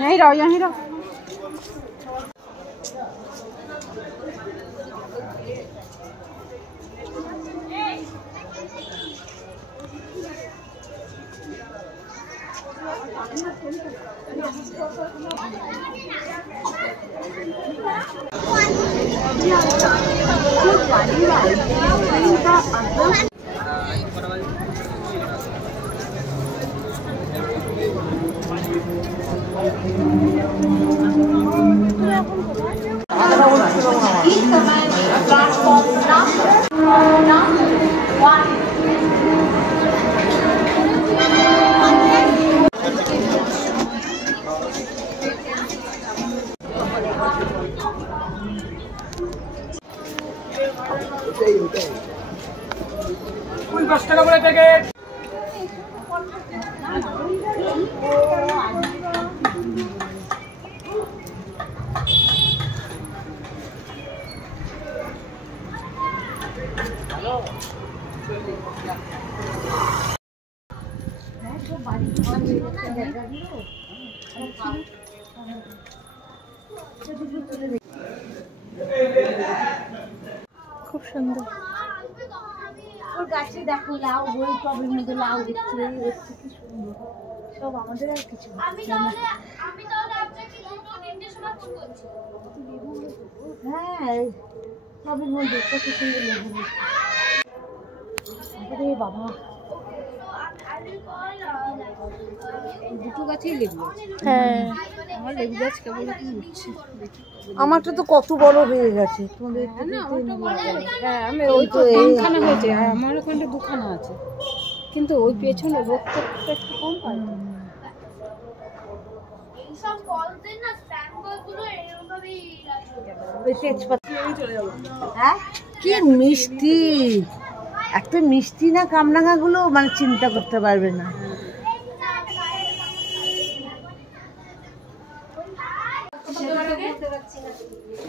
यहीं रहो यहीं रहो। कोई 10 টাকা করে প্যাকেট। খুব সুন্দর ওর গাছে দেখো লাউ, ওই টবের মধ্যে লাউ দিচ্ছে, কি সুন্দর। সব আমাদের আর কিছু আমি তাহলে আপনাকে দুটো তিনটের সময় ফোন করছি। হ্যাঁ টবের মধ্যে কত সুন্দর লেবু। আরে বাবা দুটো গাছেই লেবু আছে। হ্যাঁ আমার লেবু গাছ কেবল কি উঠছে। আমারটা তো কত বড় হয়ে গেছে তোমাদের। হ্যাঁ আমি ওই তো তিনখানা হয়েছে, আর আমার ওখানটা দুখানা আছে, কিন্তু ওই পেছনে রোদটা একটু কম পাই। এইসব কলদের না স্প্যাম কলগুলো এরকম ভাবেই ওই তেজপাতা চলে যাবো। হ্যাঁ কি মিষ্টি, এত মিষ্টি না কামরাঙা গুলো, মানে চিন্তা করতে পারবে না।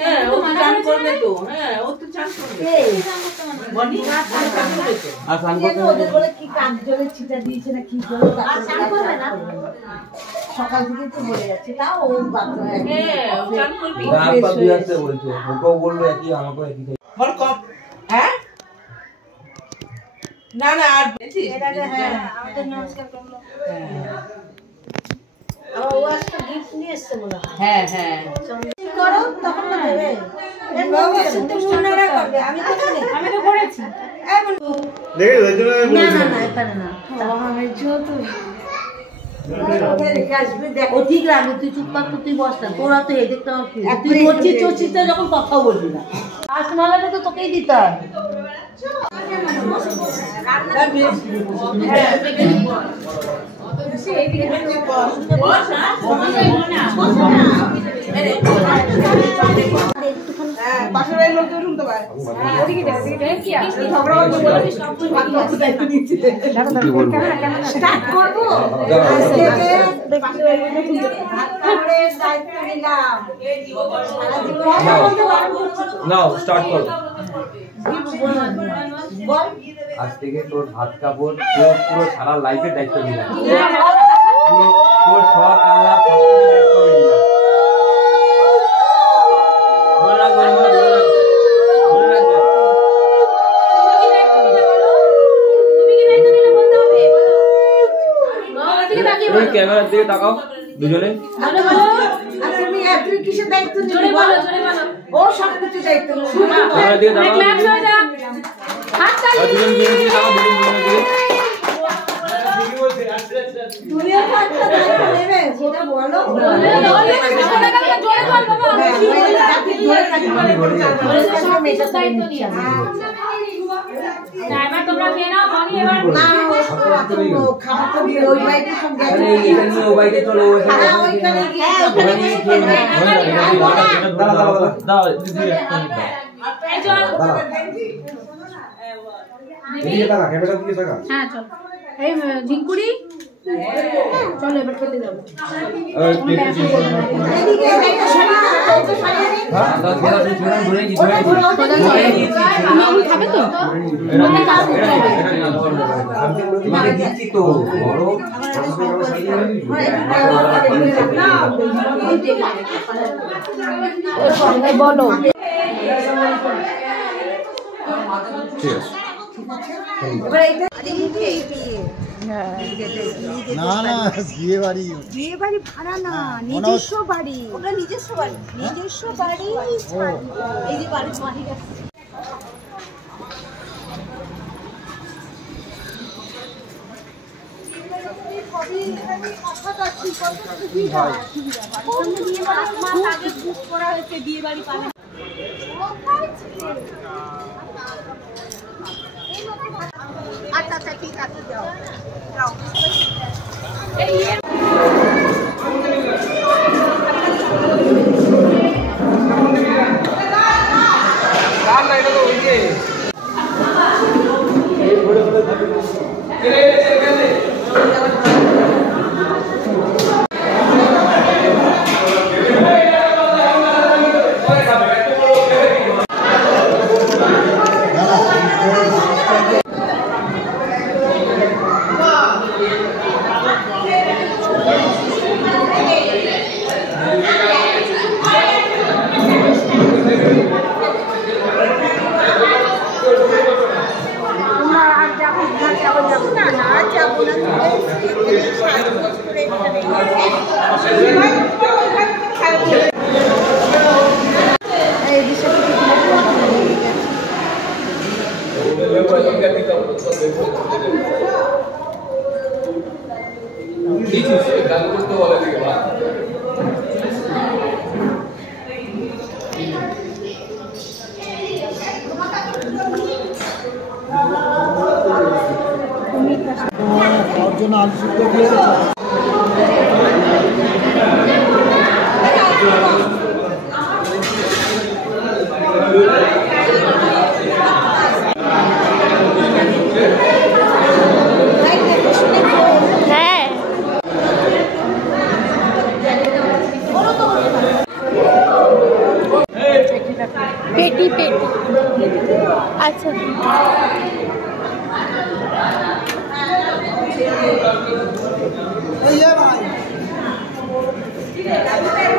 হ্যাঁ ও তো চান করবে তো, হ্যাঁ ও তো চান করবে। বনি আর চান করতে ওদের বলে কি কাক জলে ছিটা দিয়েছে না কি করে, চান করবে না সকাল থেকে তো বলে যাচ্ছে, তাও ও বাচ্চা হ্যাঁ ও চান করবে। আপা দুই আসতে বলছে, ওকেও বললো একই, আমাকেও একই। বল কম হ্যাঁ না না আর হ্যাঁ আমাদের নমস্কার করলো। ও আজকে গিফট নিয়ে এসছে মনে হয়। হ্যাঁ হ্যাঁ করো তখন না দেবে। আমি তো করেছি। দেখে ওই জন্য না না না এখানে না, আমি যেহেতু ও ঠিক রাখবে, তুই চুপ কর, তুই বস না, তোরা তো এদিকটা আমার কি তুই করছিস চলছিস তো, যখন কথাও বলবি না। আসমালাটা তো তোকেই দিতে হবে। বাসার লোক তো শুনতে পায়। স্টার্ট করবো নাও স্টার্ট করো। বল আজ থেকে তোর ভাত কাপড় পুরো সারা লাইফের দায়িত্ব নিলাম, তোর শখ আল্লাহ সব দায়িত্ব নিলাম। ভালো লাগবে, ভালো লাগবে। ক্যামেরার দিকে তাকাও দুজনে। তুই কিসের দায়িত্ব নিবি? ও সব কিছু দায়িত্ব নিবি। ক্যামেরার দিকে তাকাও, দুজন দুজনের দিকে তাকাও, দুজন দুজনের দিকে। তুমিও তো একটা দায়িত্ব নেবে, সেটা বলো। খাবার তো দিয়ে ওই বাড়িতে সব গেছে। এটা নিয়ে ও বাড়িতে চলো, ওইখানে গিয়ে দাও হ্যাঁ চল। এই ঝিঙ্কুড়ি চলো এবার খেতে যাবো। খাবে তো? দিচ্ছি তো বলো ঠিক আছে। না না বিয়ে বাড়ি ভাড়া না, নিজস্ব বাড়ি। ওটা নিজস্ব বাড়ি, নিজস্ব বাড়ি। এই যে বাড়ির মালিক আছে। আচ্ছা আচ্ছা ঠিক আছে, যাও যাও। খাওয়ার জন্য আলু সিদ্ধ দিয়েছে। পেটি পেটি আচ্ছা ভাই